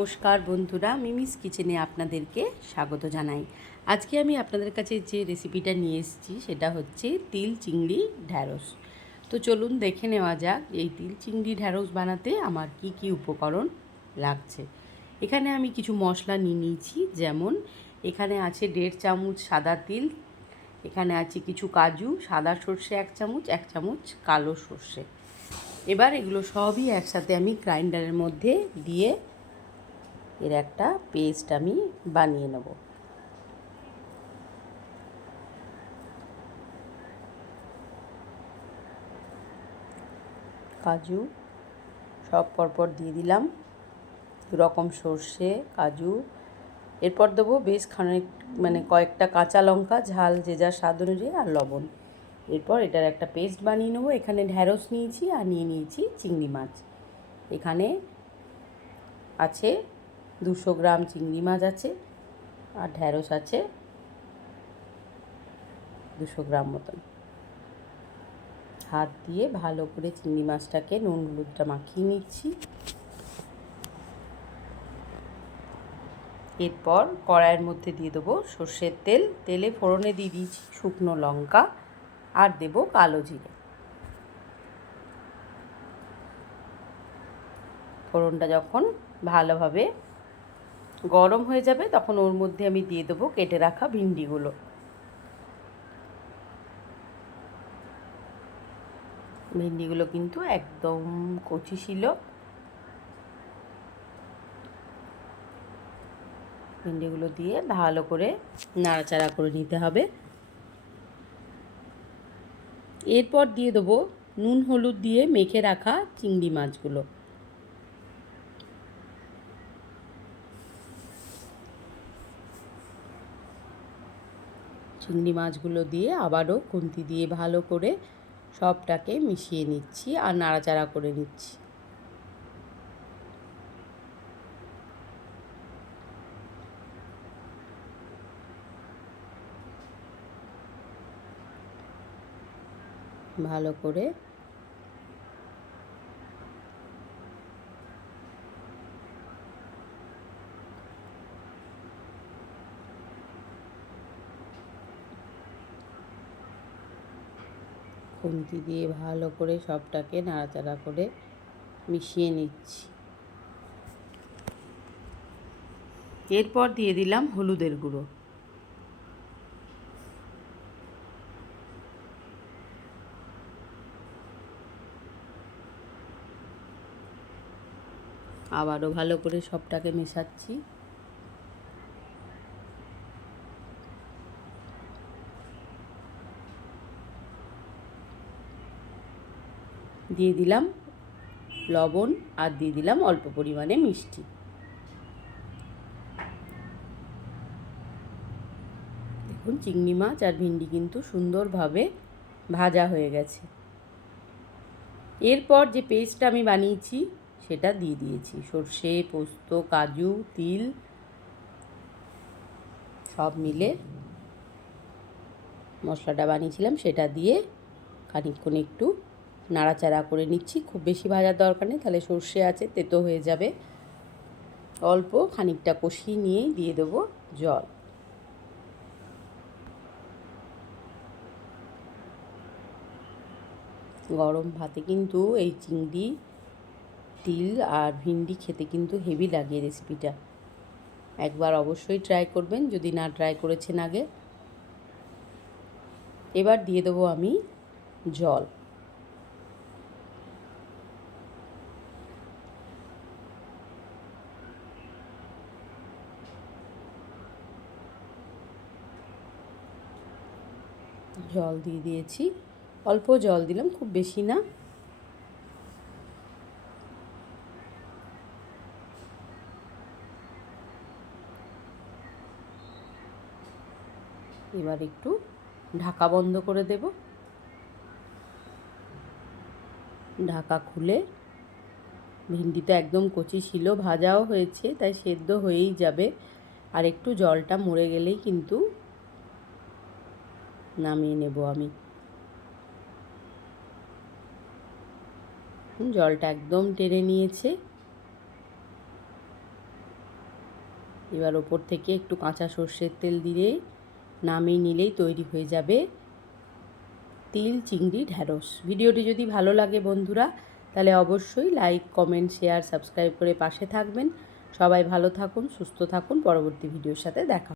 নমস্কার বন্ধুরা, মিমিস কিচেনে আপনাদেরকে স্বাগত জানাই। আজকে আমি আপনাদের কাছে যে রেসিপিটা নিয়ে এসেছি, সেটা হচ্ছে তিল চিংড়ি ঢ্যাঁড়স। তো চলুন দেখে নেওয়া যাক, এই তিল চিংড়ি ঢ্যাঁড়স বানাতে আমার কি কি উপকরণ লাগছে। এখানে আমি কিছু মশলা নিয়ে নিয়েছি, যেমন এখানে আছে দেড় চামচ সাদা তিল, এখানে আছে কিছু কাজু, সাদা সর্ষে এক চামচ এক চামচ কালো সর্ষে। এবার এগুলো সবই একসাথে আমি গ্রাইন্ডারের মধ্যে দিয়ে এর একটা পেস্ট আমি বানিয়ে নেব। কাজু সব পরপর দিয়ে দিলাম। রকম সর্ষে, কাজু। এরপর দেবো বেশ খানিক মানে কয়েকটা কাঁচা লঙ্কা, ঝাল, যে যার স্বাদ অনুযায়ী, আর লবণ। এরপর এটার একটা পেস্ট বানিয়ে নেব। এখানে ঢ্যাঁড়স নিয়েছি আর নিয়ে নিয়েছি চিংড়ি মাছ। এখানে আছে দুশো গ্রাম চিংড়ি মাছ আছে আর ঢ্যাঁড়স আছে দুশো গ্রাম মতন। হাত দিয়ে ভালো করে চিংড়ি মাছটাকে নুন হলুদটা মাখিয়ে নিচ্ছি। এরপর কড়াইয়ের মধ্যে দিয়ে দেবো সর্ষের তেল। তেলে ফোড়নে দিয়ে দিয়েছি শুকনো লঙ্কা আর দেব কালো জিরে। ফোড়নটা যখন ভালোভাবে গরম হয়ে যাবে, তখন ওর মধ্যে আমি দিয়ে দেবো কেটে রাখা ভিন্ডিগুলো। ভিন্ডিগুলো কিন্তু একদম কচি ছিল। ভিন্ডিগুলো দিয়ে ভালো করে নাড়াচাড়া করে নিতে হবে। এরপর দিয়ে দেবো নুন, হলুদ দিয়ে মেখে রাখা চিংড়ি মাছগুলো। চিংড়ি মাছগুলো দিয়ে আবারও খুন্তি দিয়ে ভালো করে সবটাকে মিশিয়ে নিচ্ছি আর নাড়াচাড়া করে নিচ্ছি। ভালো করে খুন্তি দিয়ে ভালো করে সবটাকে নাড়াচাড়া করে মিশিয়ে নিচ্ছি। এরপর দিয়ে দিলাম হলুদের গুঁড়ো। আবারও ভালো করে সবটাকে মেশাচ্ছি। দিয়ে দিলাম লবণ আর দিয়ে দিলাম অল্প পরিমাণে মিষ্টি। দেখুন, চিংড়ি মাছ আর ভিন্ডি কিন্তু সুন্দরভাবে ভাজা হয়ে গেছে। এরপর যে পেস্টটা আমি বানিয়েছি, সেটা দিয়ে দিয়েছি। সর্ষে, পোস্ত, কাজু, তিল, সব মিলে মশলাটা বানিয়েছিলাম, সেটা দিয়ে খানিকক্ষণ একটু নাড়াচাড়া করে নিচ্ছি। খুব বেশি ভাজার দরকার নেই, তাহলে সর্ষে আছে, তেতো হয়ে যাবে। অল্প খানিকটা কষিয়ে নিয়েই দিয়ে দেবো জল। গরম ভাতে কিন্তু এই চিংড়ি, তিল আর ভিন্ডি খেতে কিন্তু হেভি লাগে রেসিপিটা। একবার অবশ্যই ট্রাই করবেন, যদি না ট্রাই করেছেন আগে। এবার দিয়ে দেবো আমি জল। জল দিয়ে দিয়েছি। অল্প জল দিলাম, খুব বেশি না। এবার একটু ঢাকা বন্ধ করে দেব। ঢাকা খুলে ভিন্ডি তো একদম কচি ছিল, ভাজাও হয়েছে, তাই সেদ্ধ হয়েই যাবে। আর একটু জলটা মরে গেলেই কিন্তু নামিয়ে নেব আমি। জলটা একদম টেনে নিয়েছে। এবার ওপর থেকে একটু কাঁচা সর্ষের তেল দিয়ে নামিয়ে নিলেই তৈরি হয়ে যাবে তিল, চিংড়ি, ঢ্যাঁড়স। ভিডিওটি যদি ভালো লাগে বন্ধুরা, তাহলে অবশ্যই লাইক, কমেন্ট, শেয়ার, সাবস্ক্রাইব করে পাশে থাকবেন। সবাই ভালো থাকুন, সুস্থ থাকুন। পরবর্তী ভিডিওর সাথে দেখা